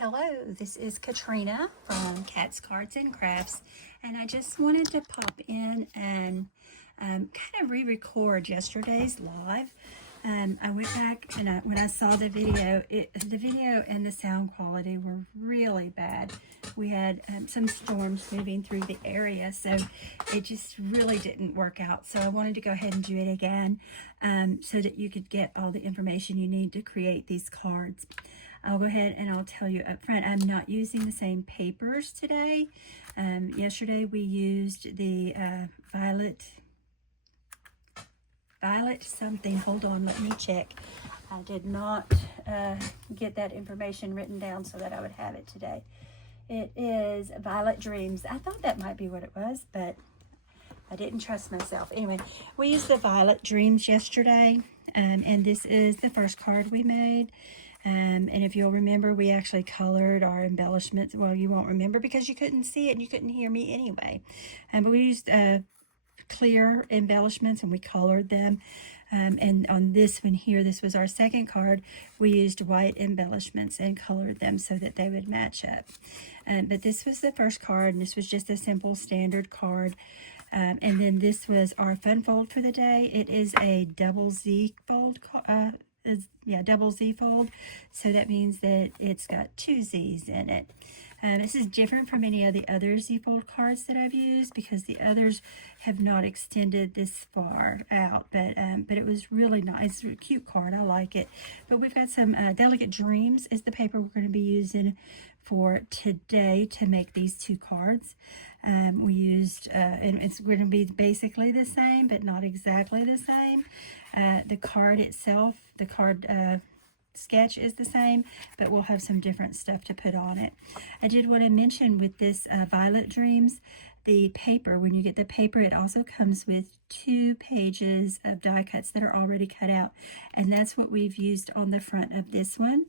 Hello, this is Katrina from Cats, Cards, and Crafts, and I just wanted to pop in and kind of re-record yesterday's live. I went back and when I saw the video, the video and the sound quality were really bad. We had some storms moving through the area, so it just really didn't work out. So I wanted to go ahead and do it again so that you could get all the information you need to create these cards. I'll go ahead and I'll tell you up front, I'm not using the same papers today. Yesterday we used the violet something. Hold on, let me check. I did not get that information written down so that I would have it today. It is Violet Dreams. I thought that might be what it was, but I didn't trust myself. Anyway, we used the Violet Dreams yesterday, and this is the first card we made. And if you'll remember, we actually colored our embellishments. Well, you won't remember because you couldn't see it and you couldn't hear me anyway. But we used clear embellishments and we colored them. And on this one here, this was our second card, we used white embellishments and colored them so that they would match up. But this was the first card, and this was just a simple standard card. And then this was our fun fold for the day. It is a double Z fold, double Z fold. So that means that it's got two Z's in it. This is different from any of the other Z fold cards that I've used because the others have not extended this far out. But it was really nice. It's a cute card. I like it. But we've got some Delicate Dreams is the paper we're going to be using for today to make these two cards. We used, and it's going to be basically the same, but not exactly the same. The card itself, the card sketch is the same, but we'll have some different stuff to put on it. I did want to mention with this Violet Dreams, the paper, when you get the paper, it also comes with 2 pages of die cuts that are already cut out, and that's what we've used on the front of this one.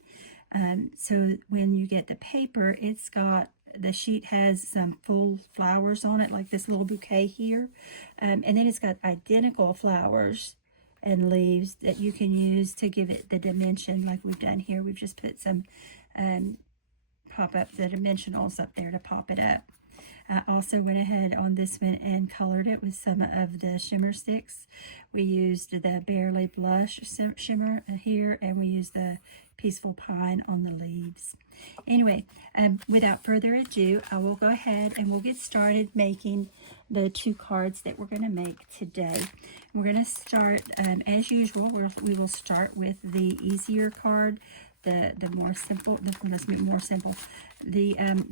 So when you get the paper, it's got, the sheet has some full flowers on it, like this little bouquet here, and then it's got identical flowers and leaves that you can use to give it the dimension like we've done here. We've just put some pop up the dimensionals up there to pop it up. I also went ahead on this one and colored it with some of the shimmer sticks. We used the Barely Blush shimmer here, and we used the Peaceful Pine on the leaves. Anyway, without further ado, I will go ahead and we'll get started making the 2 cards that we're going to make today. We're going to start, as usual, we will start with the easier card, the more simple, the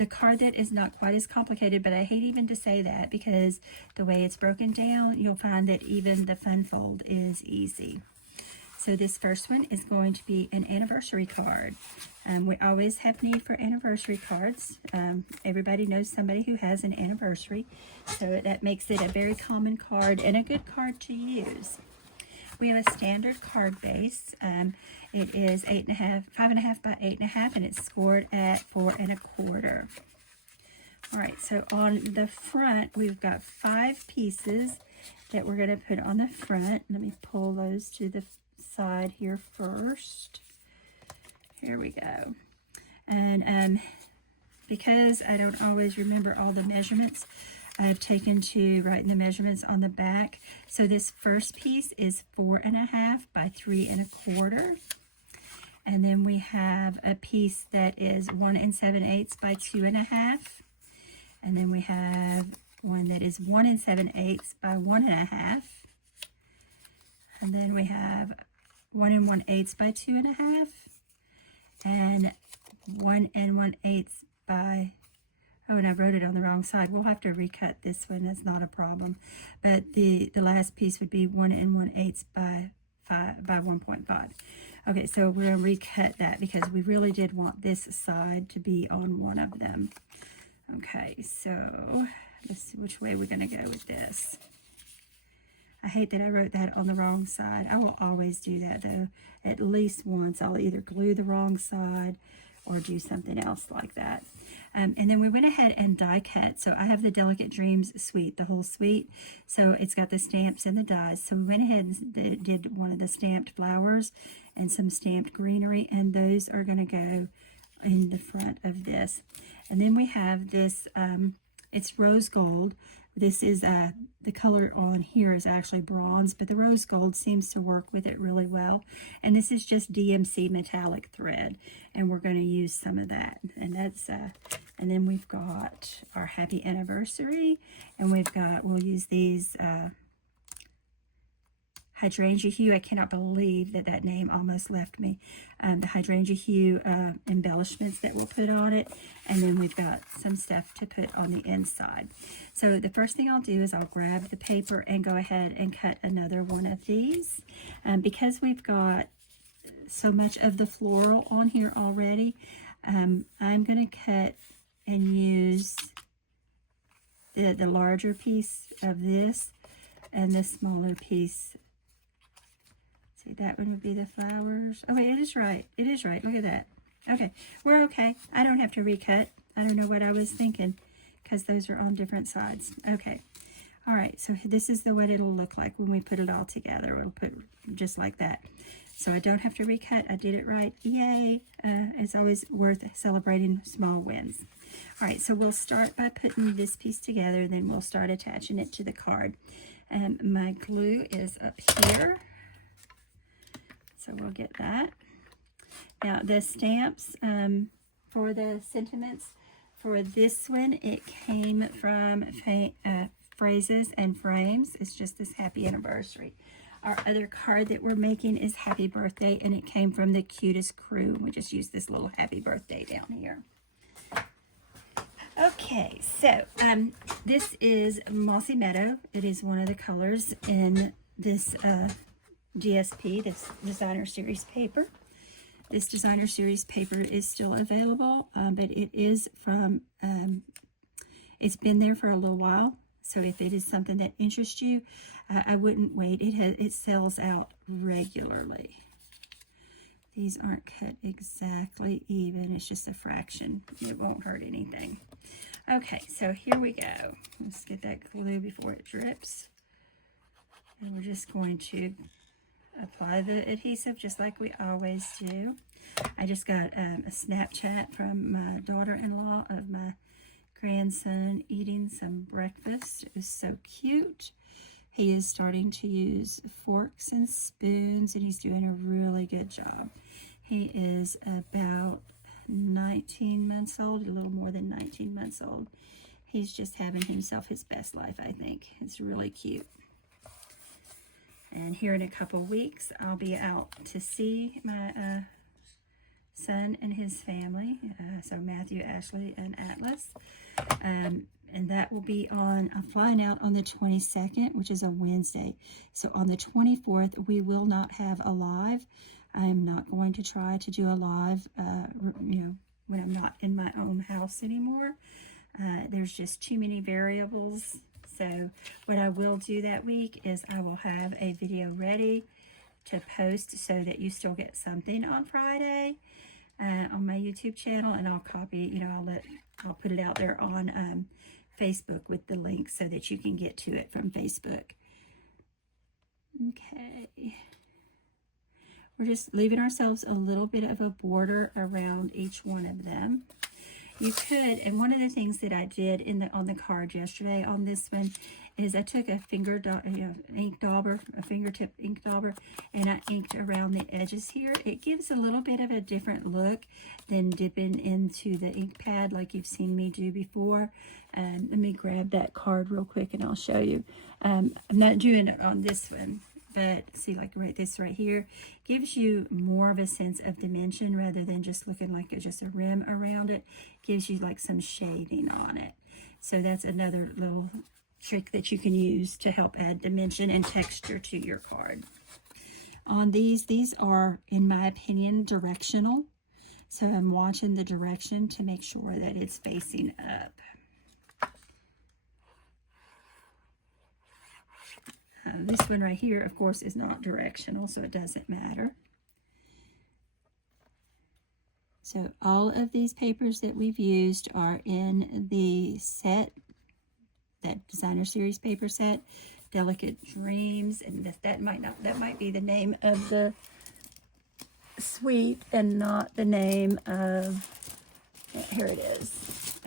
card that is not quite as complicated, but I hate even to say that because the way it's broken down, you'll find that even the fun fold is easy. So this first one is going to be an anniversary card. We always have need for anniversary cards. Everybody knows somebody who has an anniversary, so that makes it a very common card and a good card to use. We have a standard card base. It is 5.5 by 8.5, and it's scored at 4 1/4. All right, so on the front, we've got 5 pieces that we're going to put on the front. Let me pull those to the side here first. Here we go. And because I don't always remember all the measurements, I've taken to writing the measurements on the back. So this first piece is 4.5 by 3 1/4. And then we have a piece that is 1 7/8 by 2.5. And then we have one that is 1 7/8 by 1.5. And then we have 1 1/8 by 2.5. And 1 1/8 by, oh, and I wrote it on the wrong side. We'll have to recut this one. That's not a problem. But the last piece would be 1 1/8 by 1.5. Okay, so we're going to recut that because we really did want this side to be on one of them. Okay, so let's see which way we're going to go with this. I hate that I wrote that on the wrong side. I will always do that, though. At least once, I'll either glue the wrong side or do something else like that. And then we went ahead and die cut. So I have the Delicate Dreams suite, the whole suite. So it's got the stamps and the dies. So we went ahead and did one of the stamped flowers and some stamped greenery, and those are going to go in the front of this. And then we have this, it's rose gold. This is, the color on here is actually bronze, but the rose gold seems to work with it really well. And this is just DMC metallic thread, and we're going to use some of that. And that's, and then we've got our happy anniversary, and we'll use these, hydrangea hue. I cannot believe that name almost left me. The hydrangea hue embellishments that we'll put on it. And then we've got some stuff to put on the inside. So the first thing I'll do is I'll grab the paper and go ahead and cut another one of these. Because we've got so much of the floral on here already, I'm going to cut and use the larger piece of this and the smaller piece. That one would be the flowers. Oh, wait, it is right. It is right. Look at that. Okay, we're okay. I don't have to recut. I don't know what I was thinking because those are on different sides. Okay. All right, so this is what it'll look like when we put it all together. We'll put just like that. So I don't have to recut. I did it right. Yay. It's always worth celebrating small wins. All right, so we'll start by putting this piece together. Then we'll start attaching it to the card. My glue is up here. So we'll get that. Now the stamps for the sentiments for this one, it came from Phrases and Frames. It's just this happy anniversary. Our other card that we're making is happy birthday, and it came from the Cutest Crew. We just used this little happy birthday down here. Okay, so this is Mossy Meadow. It is one of the colors in this DSP, this designer series paper. This designer series paper is still available, but it is from, it's been there for a little while. So if it is something that interests you, I wouldn't wait. It sells out regularly. These aren't cut exactly even. It's just a fraction. It won't hurt anything. Okay, so here we go. Let's get that glue before it drips. And we're just going to apply the adhesive just like we always do. I just got a Snapchat from my daughter-in-law of my grandson eating some breakfast. It was so cute. He is starting to use forks and spoons, and he's doing a really good job. He is about 19 months old, a little more than 19 months old. He's just having himself his best life, I think. It's really cute. And here in a couple weeks, I'll be out to see my son and his family. So Matthew, Ashley, and Atlas. And that will be on, I'm flying out on the 22nd, which is a Wednesday. So on the 24th, we will not have a live. I am not going to try to do a live, when I'm not in my own house anymore. There's just too many variables. So what I will do that week is I will have a video ready to post so that you still get something on Friday on my YouTube channel, and I'll copy, I'll put it out there on Facebook with the link so that you can get to it from Facebook. Okay. We're just leaving ourselves a little bit of a border around each one of them. You could, and one of the things that I did on the card yesterday on this one is I took a fingertip ink dauber, and I inked around the edges here. It gives a little bit of a different look than dipping into the ink pad like you've seen me do before. Let me grab that card real quick and I'll show you. I'm not doing it on this one, but see, like this right here gives you more of a sense of dimension rather than just looking like it's just a rim around it. Gives you like some shading on it. So that's another little trick that you can use to help add dimension and texture to your card. On these are, in my opinion, directional. So I'm watching the direction to make sure that it's facing up. This one right here, of course, is not directional, so it doesn't matter. So all of these papers that we've used are in the set, that designer series paper set, Delicate Dreams, and that might be the name of the suite and not the name of here it is,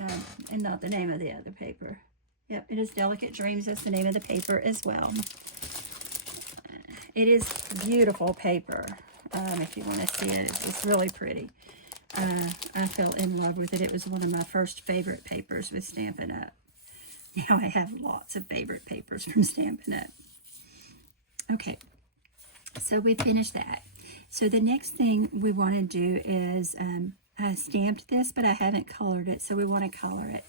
and not the name of the other paper. Yep, it is Delicate Dreams. That's the name of the paper as well. It is beautiful paper. If you want to see it, it's really pretty. I fell in love with it. It was one of my first favorite papers with Stampin' Up. Now I have lots of favorite papers from Stampin' Up. Okay, so we finished that. So the next thing we want to do is, I stamped this, but I haven't colored it, so we want to color it.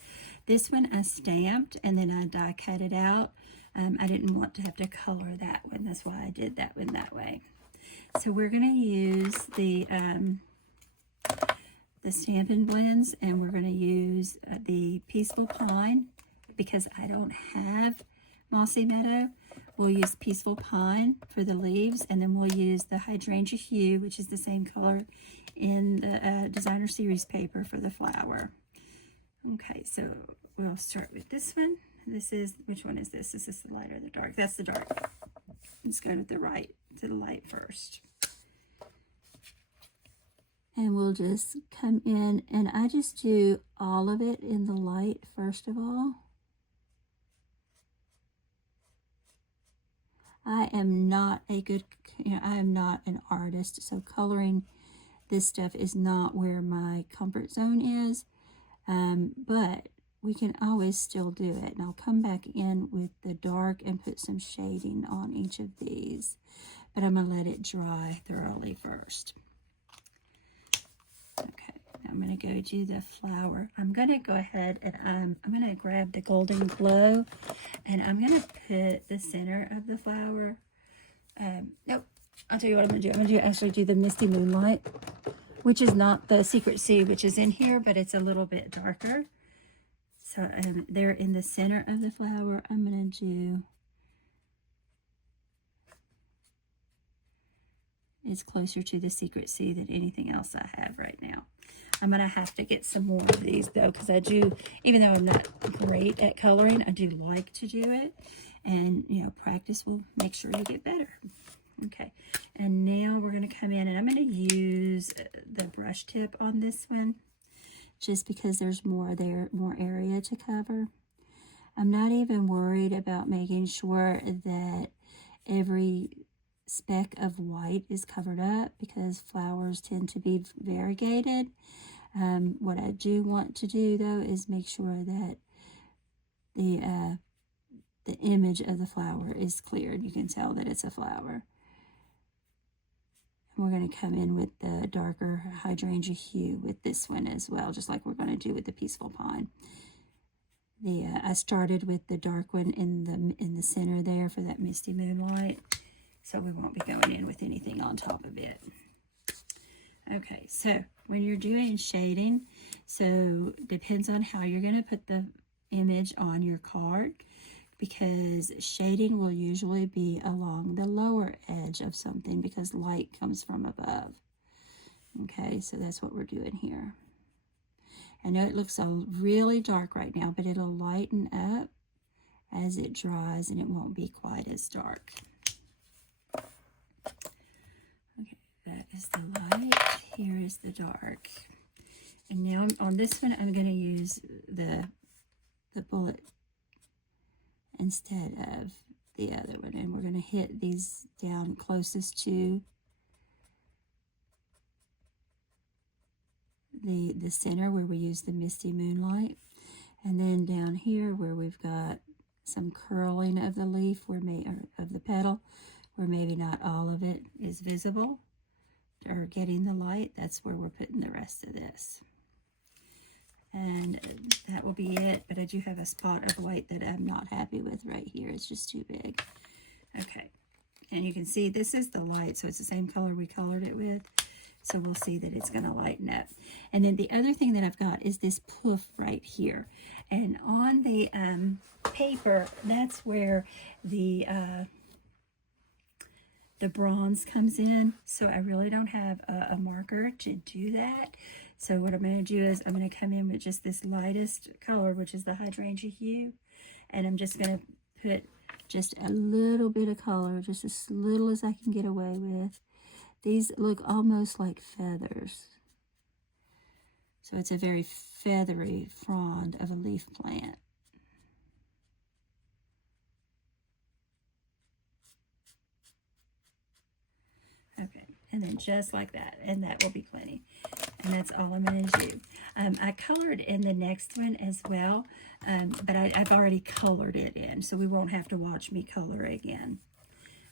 This one I stamped, and then I die cut it out. I didn't want to have to color that one. That's why I did that one that way. So we're going to use the Stampin' Blends, and we're going to use the Peaceful Pine, because I don't have Mossy Meadow. We'll use Peaceful Pine for the leaves, and then we'll use the Hydrangea Hue, which is the same color in the Designer Series paper for the flower. Okay, so we'll start with this one. This is, which one is this? Is this the light or the dark? That's the dark. Let's go to the right, to the light first. And we'll just come in, and I just do all of it in the light first of all. I am not a good, I am not an artist, so coloring this stuff is not where my comfort zone is, but we can always still do it. And I'll come back in with the dark and put some shading on each of these, but I'm going to let it dry thoroughly first. Okay, I'm going to go to the flower. I'm going to go ahead and I'm going to grab the Golden Glow, and I'm going to put the center of the flower. Nope, I'll tell you what I'm going to do. I'm going to actually do the Misty Moonlight, which is not the Secret Sea, which is in here, but it's a little bit darker. So there in the center of the flower, I'm going to do, it's closer to the Secret Sea than anything else I have right now. I'm going to have to get some more of these, though, because I do, even though I'm not great at coloring, I do like to do it. And, you know, practice will make sure you get better. Okay, and now we're going to come in, and I'm going to use the brush tip on this one, just because there's more there, more area to cover. I'm not even worried about making sure that every speck of white is covered up, because flowers tend to be variegated. What I do want to do, though, is make sure that the image of the flower is cleared. You can tell that it's a flower. And we're going to come in with the darker Hydrangea Hue with this one as well, just like we're going to do with the Peaceful Pine. I started with the dark one in the center there for that Misty Moonlight, so we won't be going in with anything on top of it. Okay, so when you're doing shading, so depends on how you're going to put the image on your card, because shading will usually be along the lower edge of something because light comes from above. Okay, so that's what we're doing here. I know it looks really dark right now, but it'll lighten up as it dries, and it won't be quite as dark. Okay, that is the light. Here is the dark. And now on this one, I'm going to use the bullet instead of the other one, and we're going to hit these down closest to the center where we use the Misty Moonlight, and then down here where we've got some curling of the leaf, or of the petal, where maybe not all of it is visible or getting the light, that's where we're putting the rest of this. And that will be it, but I do have a spot of white that I'm not happy with right here. It's just too big. Okay, and you can see this is the light, so it's the same color we colored it with. So we'll see that it's going to lighten up. And then the other thing that I've got is this poof right here. And on the paper, that's where the bronze comes in. So I really don't have a marker to do that. So what I'm going to do is I'm going to come in with just this lightest color, which is the Hydrangea Hue. And I'm just going to put just a little bit of color, just as little as I can get away with. These look almost like feathers. So it's a very feathery frond of a leaf plant. Okay, and then just like that, and that will be plenty. And that's all I'm going to do. I colored in the next one as well, but I've already colored it in, so we won't have to watch me color again.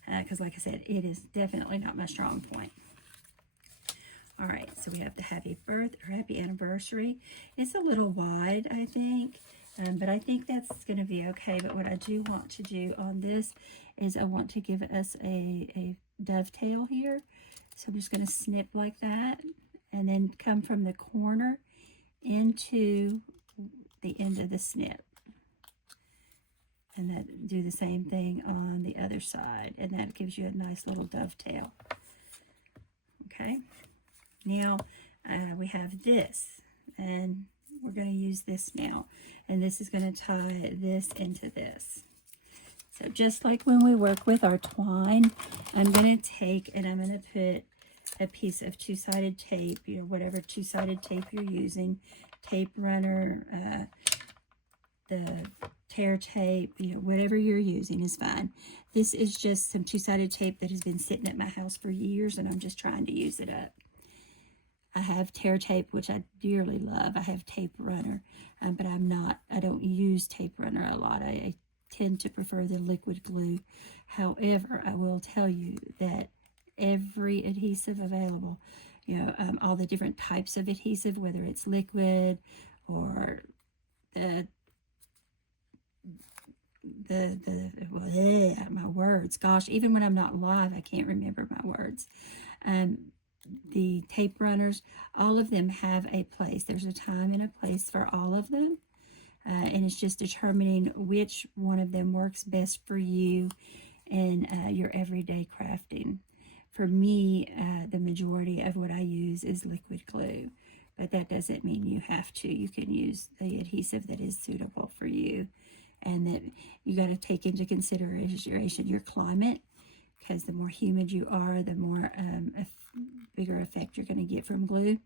Because like I said, it is definitely not my strong point. All right, so we have the happy birth or happy anniversary. It's a little wide, I think, but I think that's going to be okay. But what I do want to do on this is I want to give us a dovetail here. So I'm just going to snip like that and then come from the corner into the end of the snip. And then do the same thing on the other side. And that gives you a nice little dovetail. Okay. Now we have this. And we're going to use this now. And this is going to tie this into this. So just like when we work with our twine, I'm going to take and I'm going to put a piece of two-sided tape, you know, whatever two-sided tape you're using, tape runner, the tear tape, you know, whatever you're using is fine. This is just some two-sided tape that has been sitting at my house for years, and I'm just trying to use it up. I have tear tape, which I dearly love. I have tape runner, but I don't use tape runner a lot. I tend to prefer the liquid glue. However, I will tell you that every adhesive available, you know, all the different types of adhesive, whether it's liquid or my words, gosh, even when I'm not live, I can't remember my words. The tape runners, all of them have a place. There's a time and a place for all of them. And it's just determining which one of them works best for you in your everyday crafting. For me, the majority of what I use is liquid glue, but that doesn't mean you have to. You can use the adhesive that is suitable for you, and that you got to take into consideration your climate, because the more humid you are, the more bigger effect you're going to get from glue.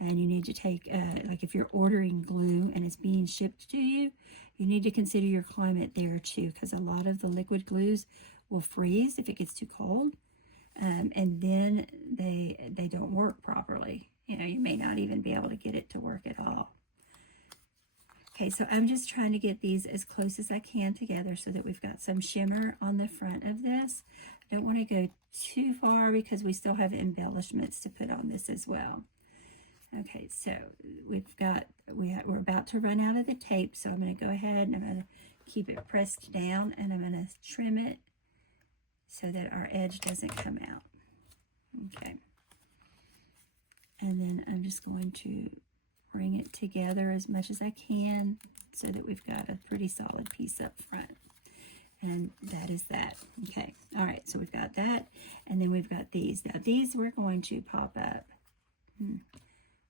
And you need to take, like if you're ordering glue and it's being shipped to you, you need to consider your climate there too, because a lot of the liquid glues will freeze if it gets too cold. And then they don't work properly. You know, you may not even be able to get it to work at all. Okay, so I'm just trying to get these as close as I can together so that we've got some shimmer on the front of this. I don't want to go too far because we still have embellishments to put on this as well. Okay, so we're about to run out of the tape, so I'm going to go ahead and I'm going to keep it pressed down, and I'm going to trim it so that our edge doesn't come out. Okay. And then I'm just going to bring it together as much as I can so that we've got a pretty solid piece up front. And that is that. Okay. All right. So we've got that. And then we've got these. Now these we're going to pop up.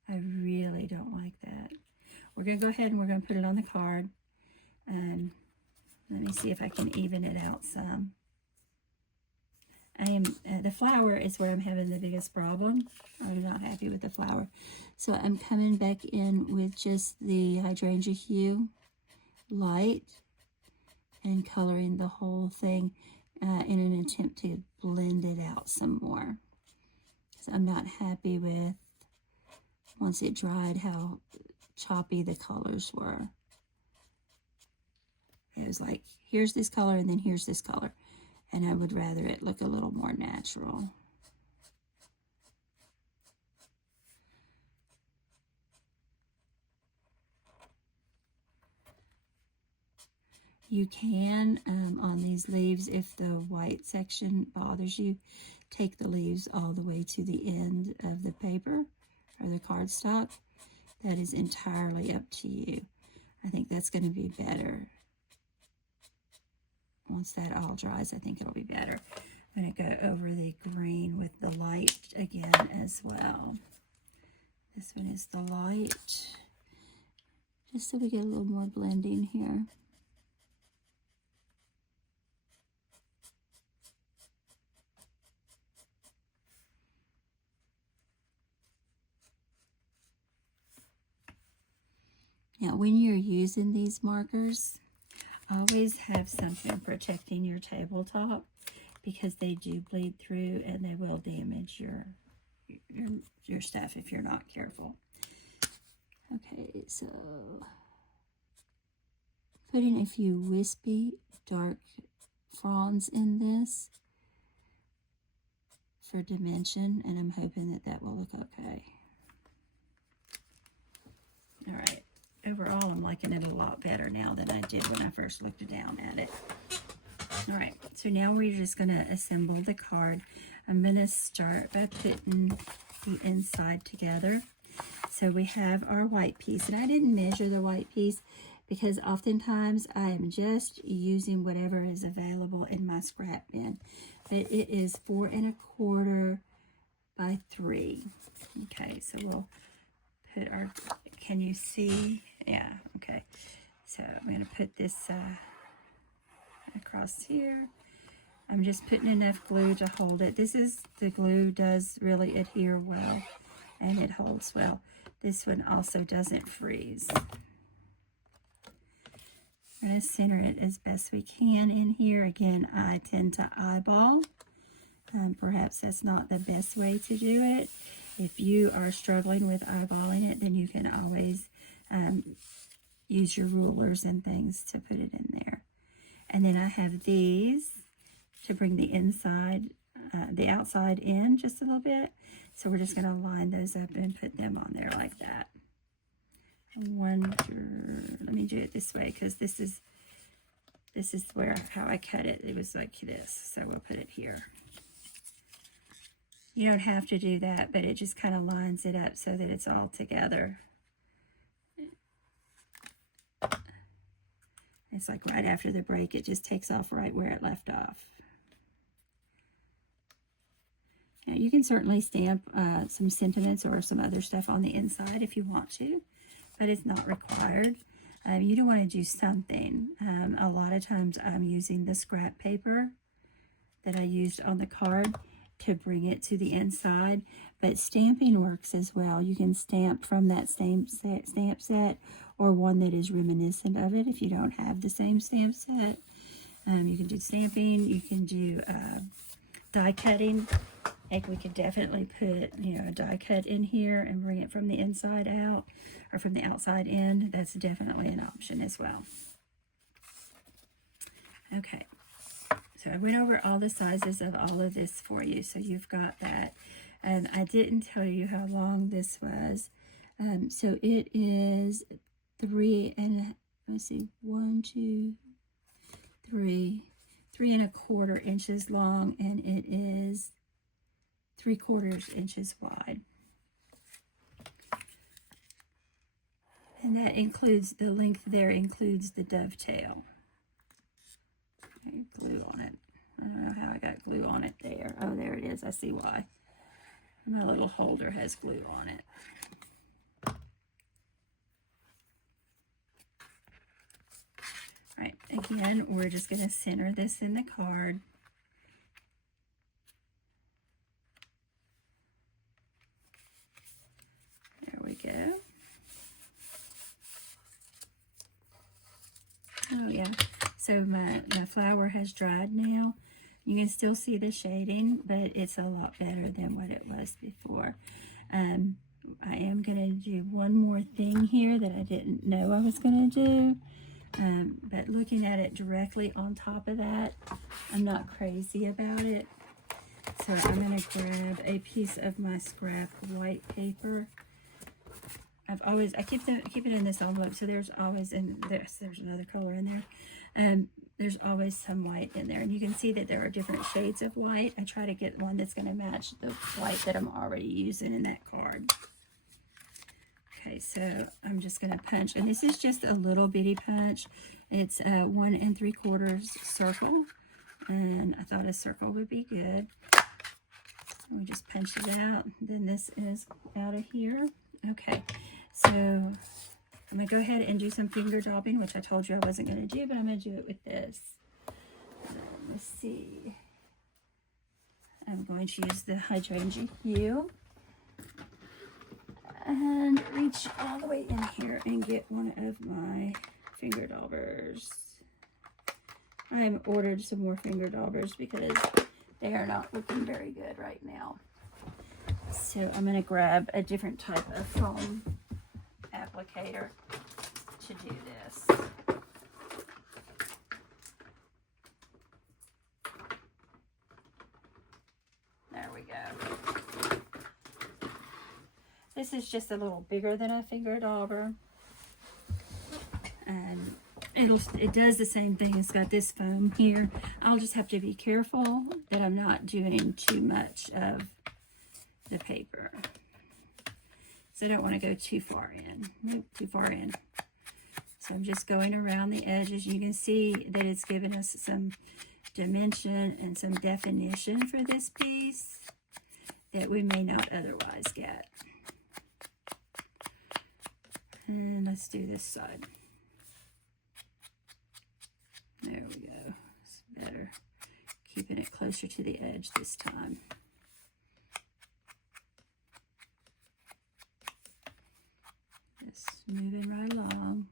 I really don't like that. We're going to go ahead and we're going to put it on the card. Let me see if I can even it out some. The flower is where I'm having the biggest problem. I'm not happy with the flower. So I'm coming back in with just the hydrangea hue light and coloring the whole thing in an attempt to blend it out some more. So I'm not happy with, once it dried, how choppy the colors were. It was like, here's this color and then here's this color. And I would rather it look a little more natural. You can, on these leaves, if the white section bothers you, take the leaves all the way to the end of the paper or the cardstock. That is entirely up to you. I think that's going to be better. Once that all dries, I think it'll be better. I'm going to go over the green with the light again as well. This one is the light, just so we get a little more blending here. Now, when you're using these markers, always have something protecting your tabletop because they do bleed through and they will damage your stuff if you're not careful. Okay, so putting a few wispy dark fronds in this for dimension, and I'm hoping that that will look okay. All right, overall I'm liking it a lot better now than I did when I first looked down at it. All right, so now we're just going to assemble the card. I'm going to start by putting the inside together. So we have our white piece, and I didn't measure the white piece because oftentimes I am just using whatever is available in my scrap bin. But it is 4 1/4 by 3. Okay, so we'll put our, can you see? Yeah, okay. So I'm going to put this across here. I'm just putting enough glue to hold it. The glue does really adhere well and it holds well. This one also doesn't freeze. I'm going to center it as best we can in here. Again, I tend to eyeball. Perhaps that's not the best way to do it. If you are struggling with eyeballing it, then you can always use your rulers and things to put it in there. And then I have these to bring the inside, the outside in just a little bit. So we're just going to line those up and put them on there like that. Let me do it this way because this is how I cut it. It was like this. So we'll put it here. You don't have to do that, but it just kind of lines it up so that it's all together. It's like right after the break, it just takes off right where it left off. Now you can certainly stamp some sentiments or some other stuff on the inside if you want to, but it's not required. You do want to do something. A lot of times I'm using the scrap paper that I used on the card to bring it to the inside, but stamping works as well. You can stamp from that same stamp set or one that is reminiscent of it if you don't have the same stamp set. You can do stamping, you can do die cutting. Like we could definitely put, a die cut in here and bring it from the inside out or from the outside in. That's definitely an option as well. Okay. So I went over all the sizes of all of this for you, so you've got that. And I didn't tell you how long this was. So it is 3 1/4 inches long, and it is 3/4 inches wide. And that includes, the length there includes the dovetail. Okay, glue on it. I don't know how I got glue on it there. Oh, there it is. I see why. My little holder has glue on it. All right, again, we're just going to center this in the card. There we go. Oh, yeah. So my flower has dried now. You can still see the shading, but it's a lot better than what it was before. I am going to do one more thing here that I didn't know I was going to do. But looking at it directly on top of that, I'm not crazy about it. So I'm going to grab a piece of my scrap white paper. I keep it in this envelope, so there's always, there's another color in there. There's always some white in there, and you can see that there are different shades of white. I try to get one that's going to match the white that I'm already using in that card. Okay, so I'm just going to punch, and this is just a little bitty punch. It's a 1 3/4 circle, and I thought a circle would be good. We just punch it out. Then this is out of here. Okay, so I'm going to go ahead and do some finger daubing, which I told you I wasn't going to do, but I'm going to do it with this. Let's see. I'm going to use the hydrangea hue. And reach all the way in here and get one of my finger daubers. I've ordered some more finger daubers because they are not looking very good right now. So I'm going to grab a different type of foam applicator to do this. There we go. This is just a little bigger than a finger dauber. And it does the same thing. It's got this foam here. I'll just have to be careful that I'm not doing too much of the paper. So I don't want to go too far in. Nope, too far in. So I'm just going around the edges. You can see that it's given us some dimension and some definition for this piece that we may not otherwise get. And let's do this side. There we go. It's better. Keeping it closer to the edge this time. Just moving right along.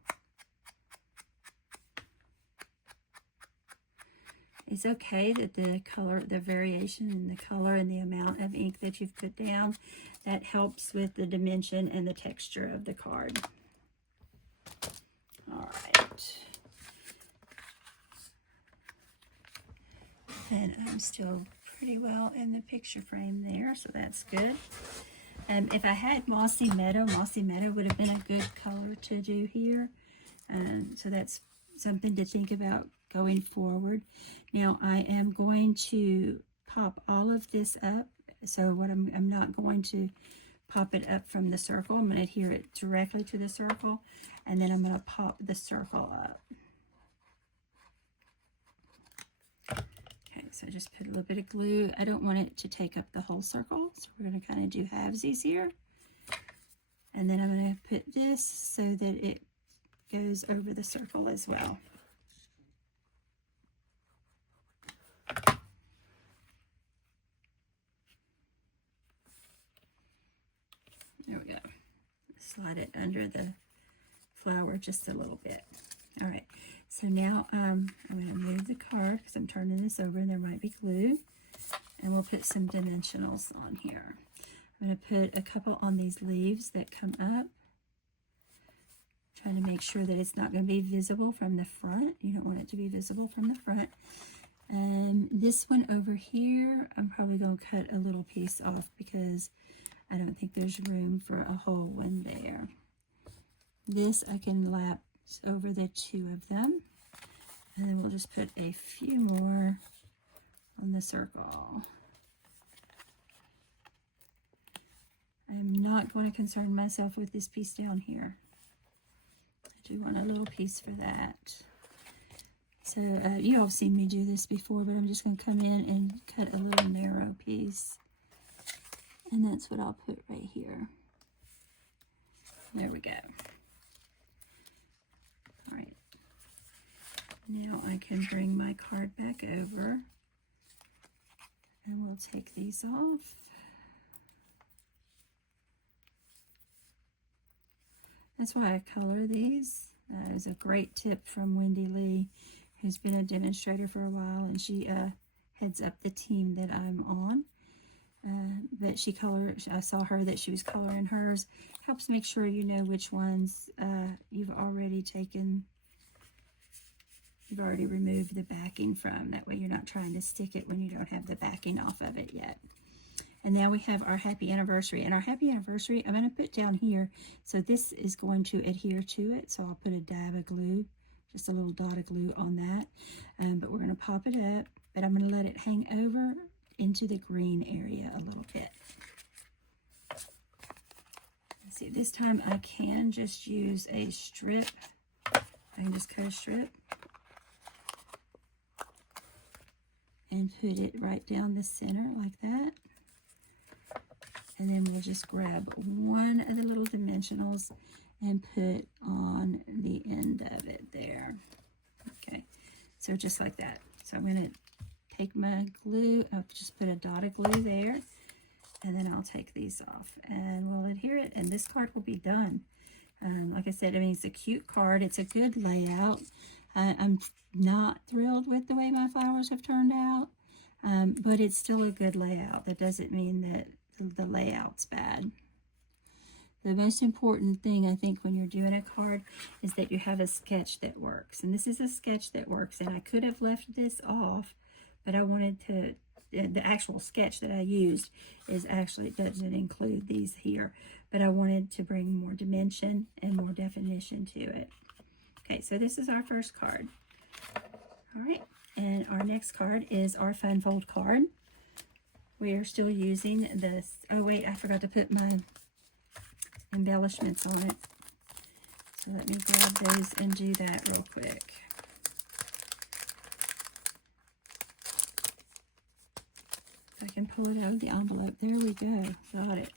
It's okay that the color, the variation in the color and the amount of ink that you've put down, that helps with the dimension and the texture of the card. All right. And I'm still pretty well in the picture frame there, so that's good. If I had Mossy Meadow would have been a good color to do here. So that's something to think about going forward. Now I am going to pop all of this up. So what I'm not going to pop it up from the circle. I'm going to adhere it directly to the circle, and then I'm going to pop the circle up. Okay, so just put a little bit of glue. I don't want it to take up the whole circle, so we're going to kind of do halvesies here. And then I'm going to put this so that it goes over the circle as well. There we go. Slide it under the flower just a little bit. All right, so now I'm going to move the card because I'm turning this over and there might be glue. And we'll put some dimensionals on here. I'm going to put a couple on these leaves that come up. Trying to make sure that it's not going to be visible from the front. You don't want it to be visible from the front. And this one over here, I'm probably going to cut a little piece off because I don't think there's room for a whole one there. This I can lapse over the two of them. And then we'll just put a few more on the circle. I'm not going to concern myself with this piece down here. I do want a little piece for that. So you all have seen me do this before, but I'm just going to come in and cut a little narrow piece. And that's what I'll put right here. There we go. All right. Now I can bring my card back over. And we'll take these off. That's why I color these. That is a great tip from Wendy Lee, who's been a demonstrator for a while, and she heads up the team that I'm on. But I saw her that she was coloring hers. Helps make sure you know which ones you've already removed the backing from. That way you're not trying to stick it when you don't have the backing off of it yet. And now we have our happy anniversary. And our happy anniversary, I'm going to put down here. So this is going to adhere to it. So I'll put a dab of glue, just a little dot of glue on that. But we're going to pop it up. But I'm going to let it hang over into the green area a little bit. Let's see, this time I can just use a strip. I can just cut a strip. And put it right down the center like that. And then we'll just grab one of the little dimensionals and put on the end of it there. Okay, so just like that. So I'm going to take my glue, I'll just put a dot of glue there. and then I'll take these off and we'll adhere it, and this card will be done. Like I said, I mean, it's a cute card. It's a good layout. I'm not thrilled with the way my flowers have turned out, but it's still a good layout. That doesn't mean that the layout's bad. The most important thing, I think, when you're doing a card is that you have a sketch that works. And this is a sketch that works, and I could have left this off, but I wanted to, the actual sketch that I used is actually, it doesn't include these here, but I wanted to bring more dimension and more definition to it. Okay, so this is our first card. All right, and our next card is our fun fold card. We are still using this. Oh wait, I forgot to put my embellishments on it. So let me grab those and do that real quick. If I can pull it out of the envelope. There we go. Got it.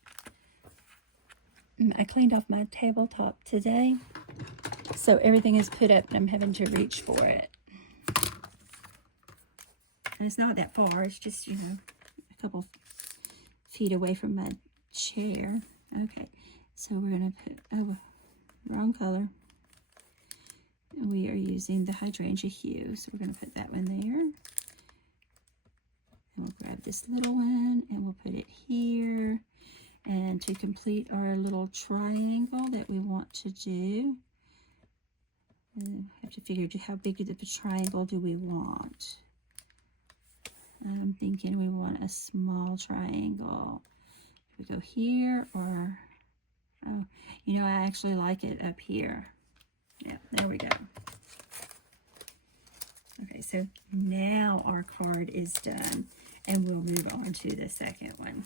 I cleaned off my tabletop today, so everything is put up and I'm having to reach for it. And it's not that far. It's just, you know, a couple feet away from my chair. Okay, so we're going to put, oh, wrong color. We are using the hydrangea hue, so we're going to put that one there. And we'll grab this little one and we'll put it here. And to complete our little triangle that we want to do, we have to figure out how big of a triangle do we want. I'm thinking we want a small triangle. Do we go here or, oh, you know, I actually like it up here. Yeah, there we go. Okay, so now our card is done and we'll move on to the second one.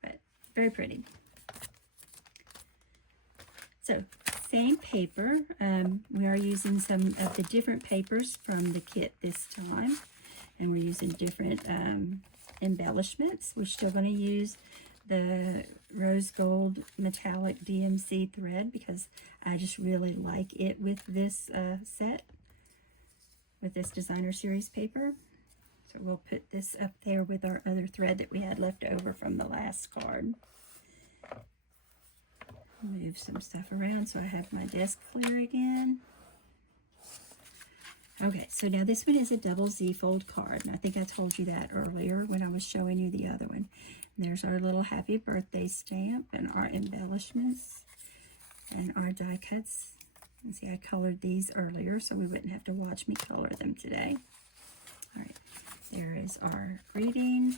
But very pretty. So same paper. We are using some of the different papers from the kit this time. And we're using different embellishments. We're still going to use the rose gold metallic DMC thread because I just really like it with this set, with this designer series paper. So we'll put this up there with our other thread that we had left over from the last card. Move some stuff around so I have my desk clear again. Okay, so now this one is a double Z fold card, and I think I told you that earlier when I was showing you the other one. And there's our little happy birthday stamp and our embellishments and our die cuts. And see, I colored these earlier so we wouldn't have to watch me color them today. All right, there is our greeting.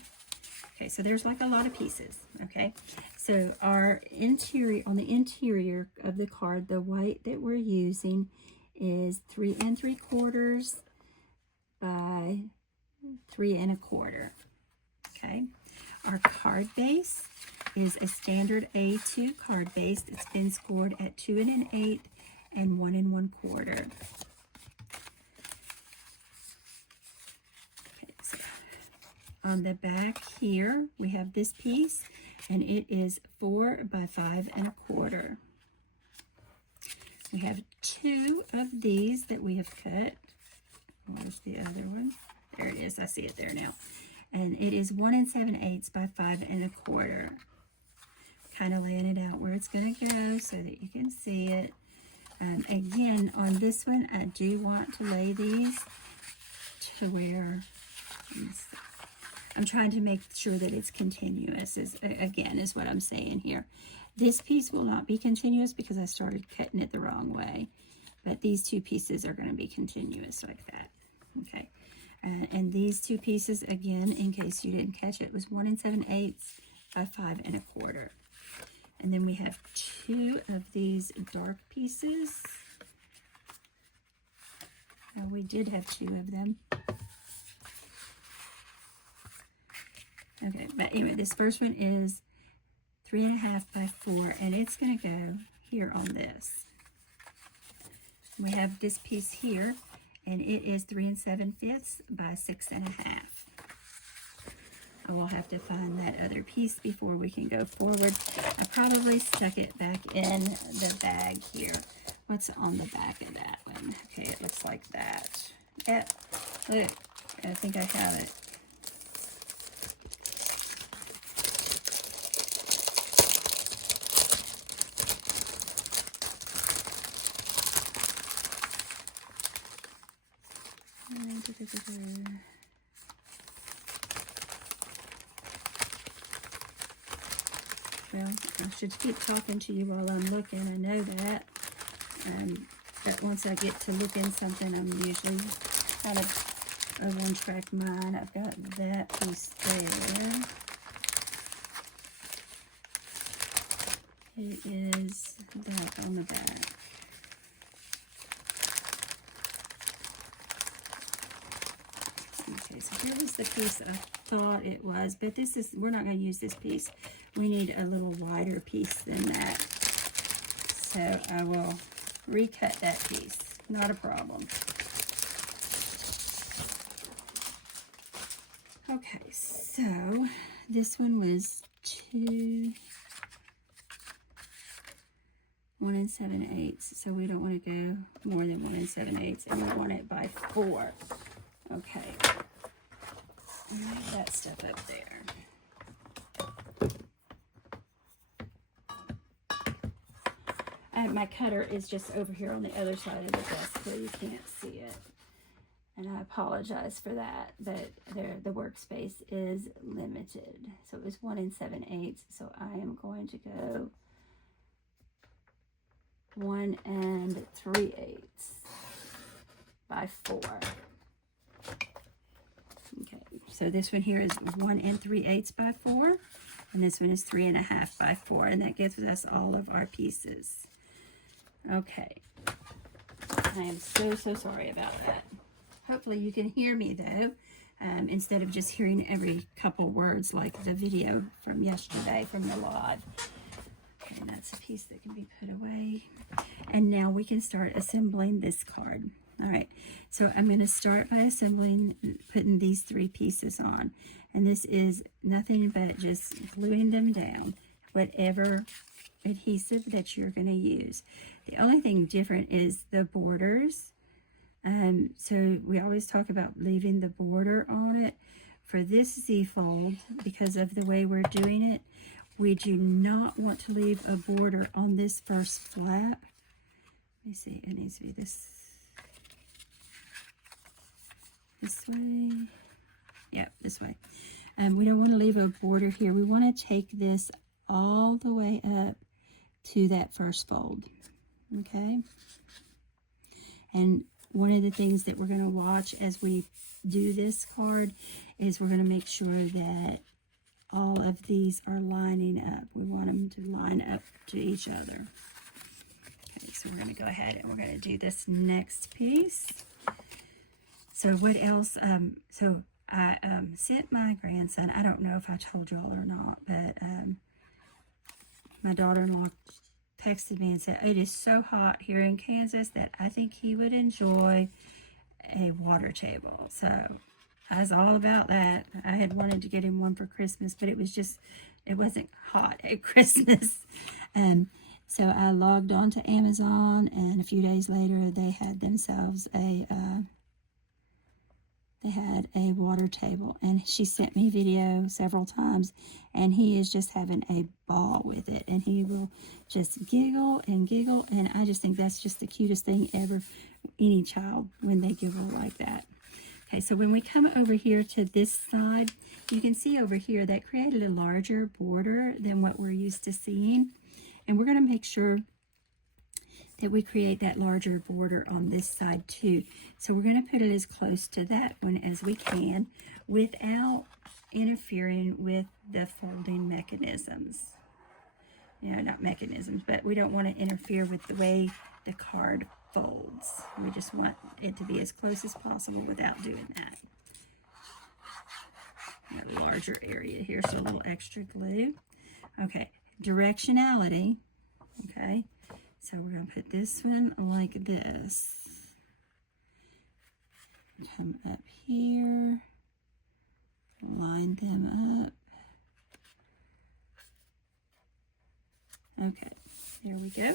Okay, so there's like a lot of pieces, okay? So our interior, on the interior of the card, the white that we're using is 3 3/4 by 3 1/4. Okay, our card base is a standard A2 card base. It's been scored at 2 1/8 and 1 1/4. Okay, so on the back here we have this piece, and it is 4 by 5 1/4. We have 2 of these that we have cut. Where's the other one? There it is. I see it there now. And it is 1 7/8 by 5 1/4. Kind of laying it out where it's going to go so that you can see it. Again, on this one, I do want to lay these to where I'm trying to make sure that it's continuous, again, is what I'm saying here. This piece will not be continuous because I started cutting it the wrong way. But these 2 pieces are going to be continuous like that. Okay. And these 2 pieces, again, in case you didn't catch it, was 1 7/8 by 5 1/4. And then we have 2 of these dark pieces. We did have 2 of them. Okay, but anyway, this first one is 3 1/2 by 4, and it's going to go here on this. We have this piece here, and it is 3 7/5 by 6 1/2. I will have to find that other piece before we can go forward. I probably stuck it back in the bag here. What's on the back of that one? Okay, it looks like that. Yeah, look, I think I have it. Well, I should keep talking to you while I'm looking. I know that. But once I get to look in something, I'm usually kind of a one-track mind. I've got that piece there. It is that on the back. Okay, so here was the piece I thought it was, but this is, we're not going to use this piece. We need a little wider piece than that. So I will recut that piece. Not a problem. Okay, so this one was 1 7/8, so we don't want to go more than 1 7/8, and we want it by 4. Okay, write that stuff up there. My cutter is just over here on the other side of the desk where you can't see it, and I apologize for that, but the workspace is limited. So it was 1 7/8, so I am going to go 1 3/8 by 4. Okay, so this one here is 1 3/8 by 4, and this one is 3 1/2 by 4, and that gives us all of our pieces. Okay, I am so sorry about that. Hopefully you can hear me though, instead of just hearing every couple words like the video from yesterday from the live. Okay, that's a piece that can be put away. And now we can start assembling this card. All right, so I'm going to start by putting these 3 pieces on. And this is nothing but just gluing them down, whatever adhesive that you're going to use. The only thing different is the borders. So we always talk about leaving the border on it. For this Z-fold, because of the way we're doing it, we do not want to leave a border on this first flap. Let me see, it needs to be this way. Yep, this way. We don't want to leave a border here. We want to take this all the way up to that first fold. Okay? And one of the things that we're going to watch as we do this card is we're going to make sure that all of these are lining up. We want them to line up to each other. Okay, so we're going to go ahead and we're going to do this next piece. So what else? So I sent my grandson, I don't know if I told y'all or not, but my daughter-in-law texted me and said, it is so hot here in Kansas that I think he would enjoy a water table. So I was all about that. I had wanted to get him one for Christmas, but it wasn't hot at Christmas. So I logged on to Amazon, and a few days later they had themselves a water table, and she sent me video several times, and he is just having a ball with it, and he will just giggle, and I just think that's just the cutest thing ever, any child, when they giggle like that. Okay, so when we come over here to this side, you can see over here that created a larger border than what we're used to seeing, and we're going to make sure that we create that larger border on this side too. So we're going to put it as close to that one as we can without interfering with the folding mechanisms. You know, not mechanisms, but we don't want to interfere with the way the card folds. We just want it to be as close as possible without doing that. A larger area here, so a little extra glue. Okay, directionality. Okay. So we're going to put this one like this. Come up here. Line them up. Okay, there we go.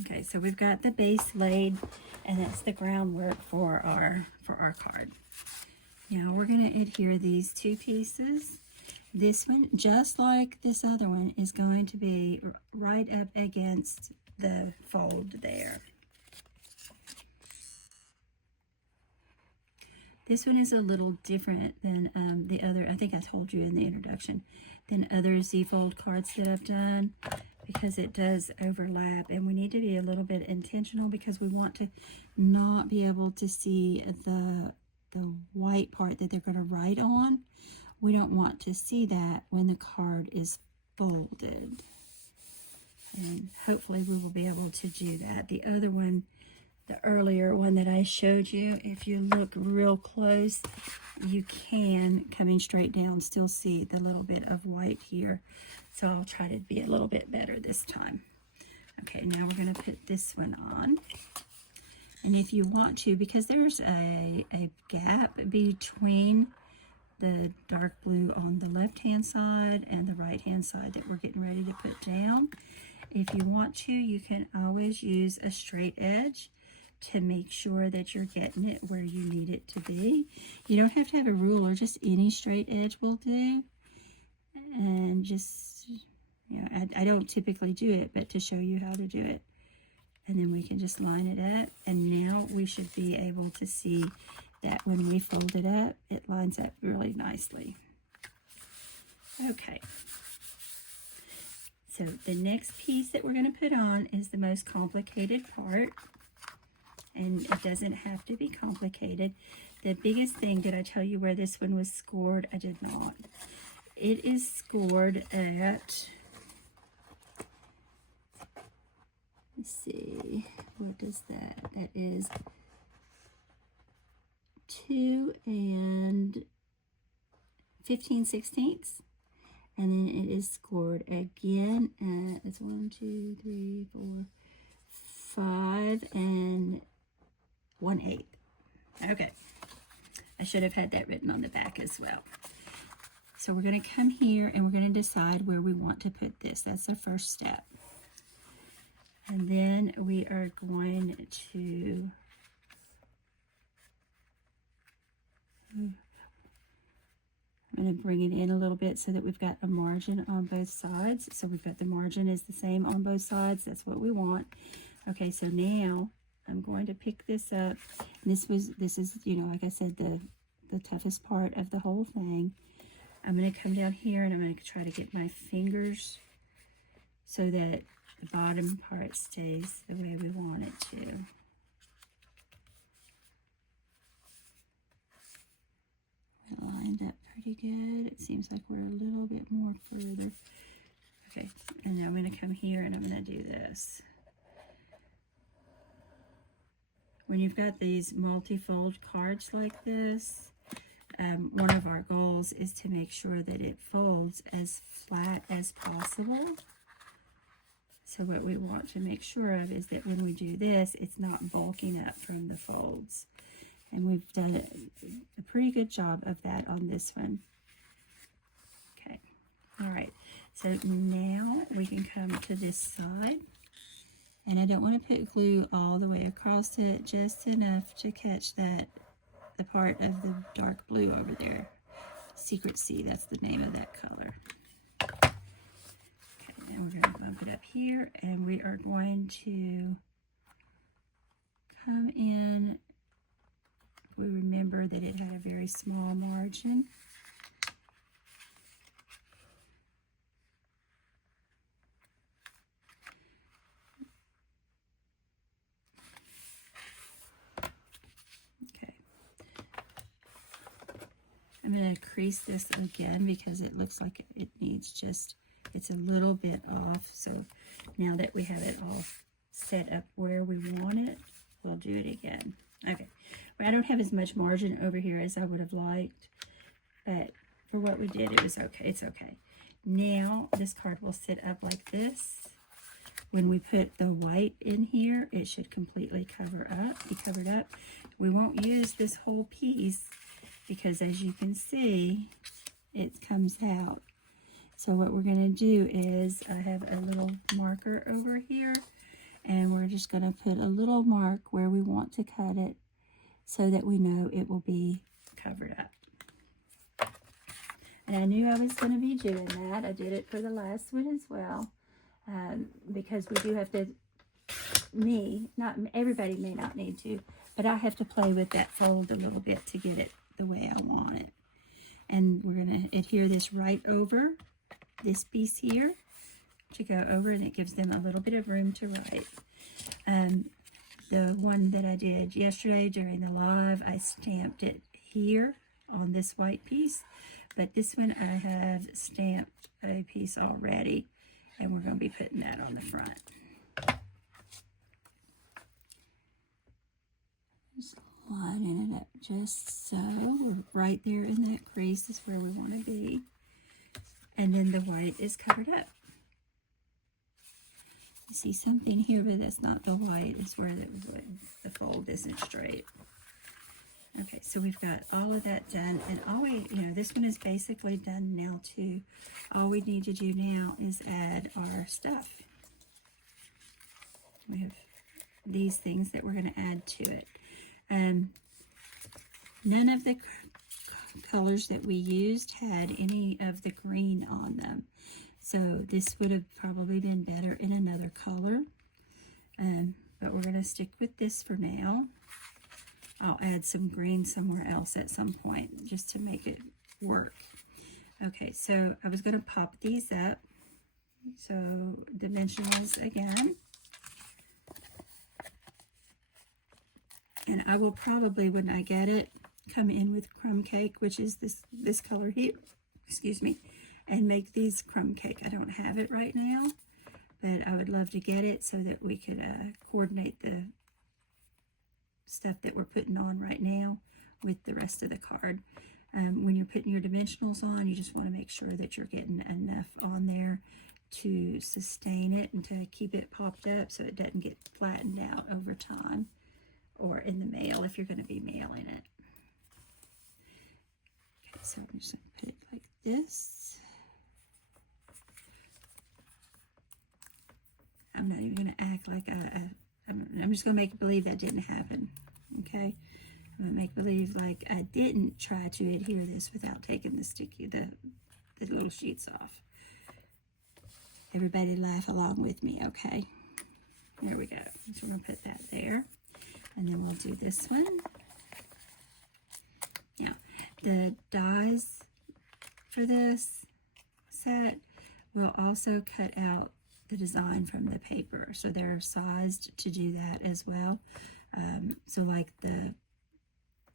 Okay, so we've got the base laid, and that's the groundwork for our card. Now we're going to adhere these 2 pieces. This one, just like this other one, is going to be right up against the fold there. This one is a little different than the other, I think I told you in the introduction, than other Z-fold cards that I've done, because it does overlap, and we need to be a little bit intentional because we want to not be able to see the white part that they're going to write on. We don't want to see that when the card is folded. And hopefully we will be able to do that. The other one, the earlier one that I showed you, if you look real close, you can, coming straight down, still see the little bit of white here. So I'll try to be a little bit better this time. Okay, now we're going to put this one on. And if you want to, because there's a gap between the dark blue on the left-hand side and the right-hand side that we're getting ready to put down, if you want to, you can always use a straight edge to make sure that you're getting it where you need it to be. You don't have to have a ruler, just any straight edge will do. And just, you know, I don't typically do it, but to show you how to do it. And then we can just line it up. And now we should be able to see that when we fold it up, it lines up really nicely. Okay. So the next piece that we're going to put on is the most complicated part. And it doesn't have to be complicated. The biggest thing, did I tell you where this one was scored? I did not. It is scored at, let's see, what is that? That is 2 15/16. And then it is scored again at, it's 1, 2, 3, 4, 5 1/8. Okay. I should have had that written on the back as well. So we're going to come here and we're going to decide where we want to put this. That's the first step. And then we are going to I'm going to bring it in a little bit so that we've got a margin on both sides. So we've got the margin is the same on both sides. That's what we want. Okay, so now I'm going to pick this up. And this is, you know, like I said, the toughest part of the whole thing. I'm going to come down here and I'm going to try to get my fingers so that the bottom part stays the way we want it to. It lined up pretty good. It seems like we're a little bit more further. Okay, and now I'm going to come here and I'm going to do this. When you've got these multi-fold cards like this, one of our goals is to make sure that it folds as flat as possible. So what we want to make sure of is that when we do this, it's not bulking up from the folds. And we've done a pretty good job of that on this one. Okay, all right. So now we can come to this side. And I don't want to put glue all the way across it, just enough to catch that, the part of the dark blue over there. Secret C, that's the name of that color. Okay, now we're going to bump it up here, and we are going to come in. We remember that it had a very small margin. I'm going to crease this again because it looks like it needs just, it's a little bit off. So now that we have it all set up where we want it, we'll do it again. Okay, well, I don't have as much margin over here as I would have liked, but for what we did, it was okay. It's okay. Now this card will sit up like this. When we put the white in here, it should completely be covered up. We won't use this whole piece, because as you can see, it comes out. So what we're going to do is, I have a little marker over here, and we're just going to put a little mark where we want to cut it so that we know it will be covered up. And I knew I was going to be doing that. I did it for the last one as well, because we do have to not everybody may not need to, but I have to play with that fold a little bit to get it the way I want it. And we're going to adhere this right over this piece here to go over, and it gives them a little bit of room to write. The one that I did yesterday during the live, I stamped it here on this white piece, but this one I have stamped a piece already, and we're going to be putting that on the front. Just lining it up just so. We're right there in that crease is where we want to be. And then the white is covered up. You see something here, but that's not the white. It's where the fold isn't straight. Okay, so we've got all of that done. And all we, this one is basically done now too. All we need to do now is add our stuff. We have these things that we're going to add to it. None of the colors that we used had any of the green on them. So this would have probably been better in another color. But we're going to stick with this for now. I'll add some green somewhere else at some point just to make it work. Okay, so I was going to pop these up. So dimensionals again. And I will probably, when I get it, come in with crumb cake, which is this color here, excuse me, and make these crumb cake. I don't have it right now, but I would love to get it so that we could coordinate the stuff that we're putting on right now with the rest of the card. When you're putting your dimensionals on, you just want to make sure that you're getting enough on there to sustain it and to keep it popped up so it doesn't get flattened out over time, or in the mail if you're going to be mailing it. Okay, so I'm just going to put it like this. I'm not even going to act like I'm just going to make believe that didn't happen. Okay, I'm going to make believe like I didn't try to adhere this without taking the little sheets off. Everybody laugh along with me, okay? There we go. So we're going to put that there. And then we'll do this one. Yeah, the dies for this set will also cut out the design from the paper. So they're sized to do that as well. So like the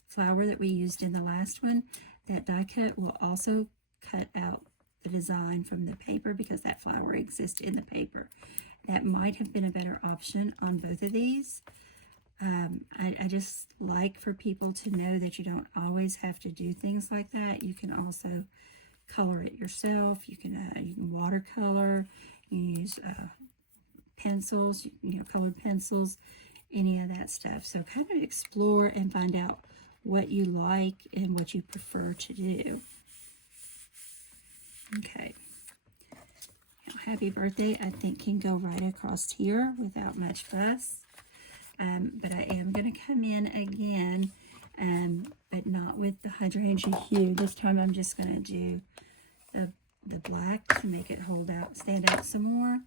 flower that we used in the last one, that die cut will also cut out the design from the paper because that flower exists in the paper. That might have been a better option on both of these. I just like for people to know that you don't always have to do things like that. You can also color it yourself. You can watercolor. You can use pencils, colored pencils, any of that stuff. So kind of explore and find out what you like and what you prefer to do. Okay. Now, happy birthday, I think, can go right across here without much fuss. But I am going to come in again, but not with the hydrangea hue. This time I'm just going to do the black to make it stand out some more.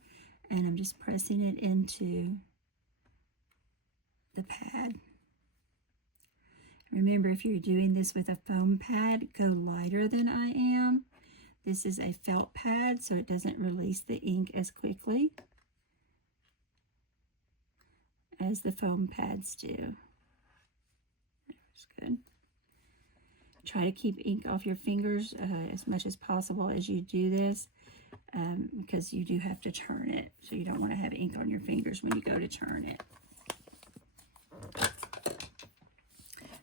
And I'm just pressing it into the pad. Remember, if you're doing this with a foam pad, go lighter than I am. This is a felt pad, so it doesn't release the ink as quickly as the foam pads do. That's good. Try to keep ink off your fingers as much as possible as you do this, because you do have to turn it. So you don't want to have ink on your fingers when you go to turn it.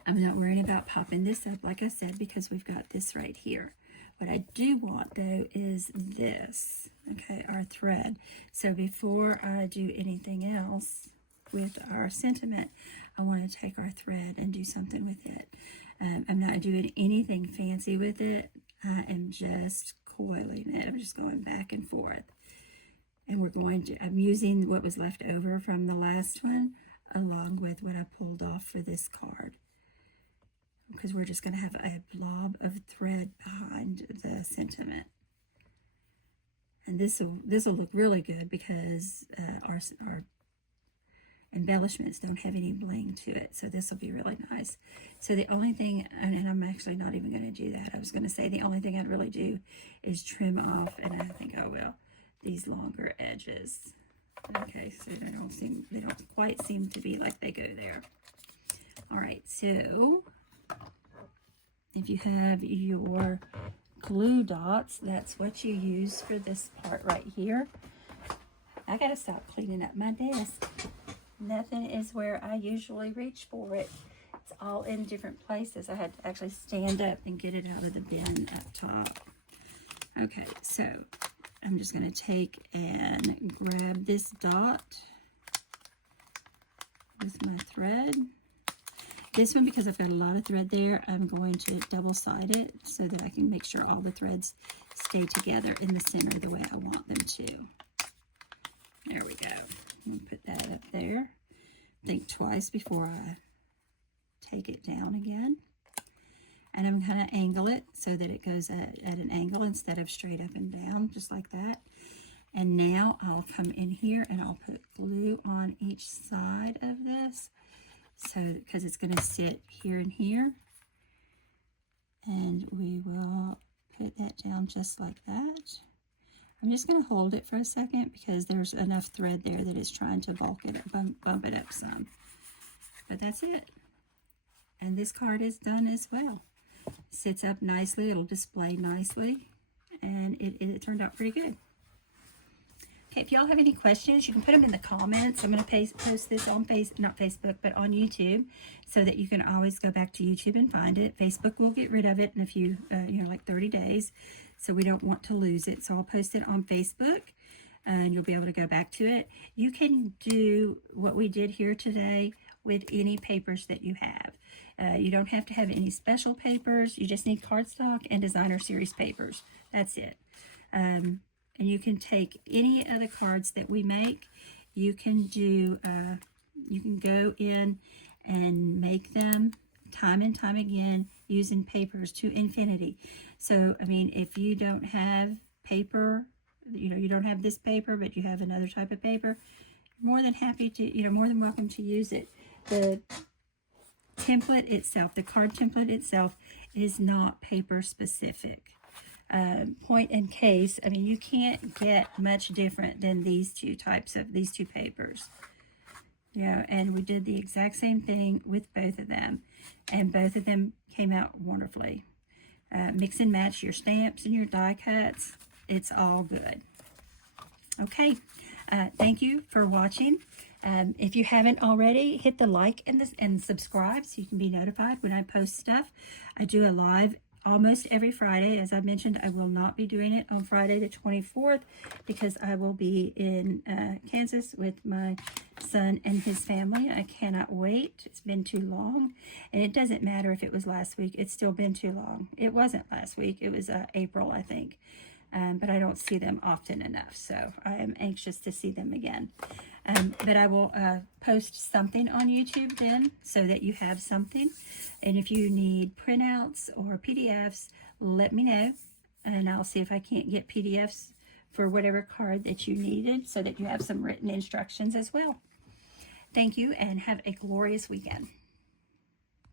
I'm not worrying about popping this up, like I said, because we've got this right here. What I do want, though, is this, okay, our thread. So before I do anything else with our sentiment, I want to take our thread and do something with it. I'm not doing anything fancy with it. I am just coiling it. I'm just going back and forth. And I'm using what was left over from the last one along with what I pulled off for this card, because we're just going to have a blob of thread behind the sentiment. And this will look really good because our embellishments don't have any bling to it, so this will be really nice. So the only thing, and I'm actually not even going to do that. I was going to say the only thing I'd really do is trim off, and I think I will, these longer edges. Okay, so they don't quite seem to be like they go there. All right, so if you have your glue dots, that's what you use for this part right here. I gotta stop cleaning up my desk. Nothing is where I usually reach for it. It's all in different places. I had to actually stand up and get it out of the bin up top. Okay, so I'm just going to take and grab this dot with my thread. This one, because I've got a lot of thread there, I'm going to double-side it so that I can make sure all the threads stay together in the center the way I want them to. There we go. I'm going to put that up there. Think twice before I take it down again. And I'm going to angle it so that it goes at an angle instead of straight up and down, just like that. And now I'll come in here and I'll put glue on each side of this, so because it's going to sit here and here. And we will put that down just like that. I'm just going to hold it for a second because there's enough thread there that it's trying to bulk it up, bump it up some. But that's it. And this card is done as well. Sits up nicely, it'll display nicely, and it turned out pretty good. Okay, if y'all have any questions, you can put them in the comments. I'm going to post this on not Facebook, but on YouTube, so that you can always go back to YouTube and find it. Facebook will get rid of it in a few, like 30 days, so we don't want to lose it. So I'll post it on Facebook, and you'll be able to go back to it. You can do what we did here today with any papers that you have. You don't have to have any special papers. You just need cardstock and designer series papers. That's it. And you can take any of the cards that we make. You can do, you can go in and make them time and time again using papers to infinity. So, I mean, if you don't have paper, you don't have this paper, but you have another type of paper, you're more than happy to, more than welcome to use it. The template itself, the card template itself, is not paper specific. Point and case, I mean, you can't get much different than these two papers. And we did the exact same thing with both of them, and both of them came out wonderfully. Mix and match your stamps and your die cuts. It's all good. Okay, thank you for watching. If you haven't already, hit the like and subscribe so you can be notified when I post stuff. I do a live almost every Friday. As I mentioned, I will not be doing it on Friday the 24th because I will be in Kansas with my son and his family. I cannot wait. It's been too long. And it doesn't matter if it was last week. It's still been too long. It wasn't last week. It was April, I think. But I don't see them often enough, so I am anxious to see them again. But I will post something on YouTube then, so that you have something. And if you need printouts or PDFs, let me know, and I'll see if I can't get PDFs for whatever card that you needed, so that you have some written instructions as well. Thank you, and have a glorious weekend.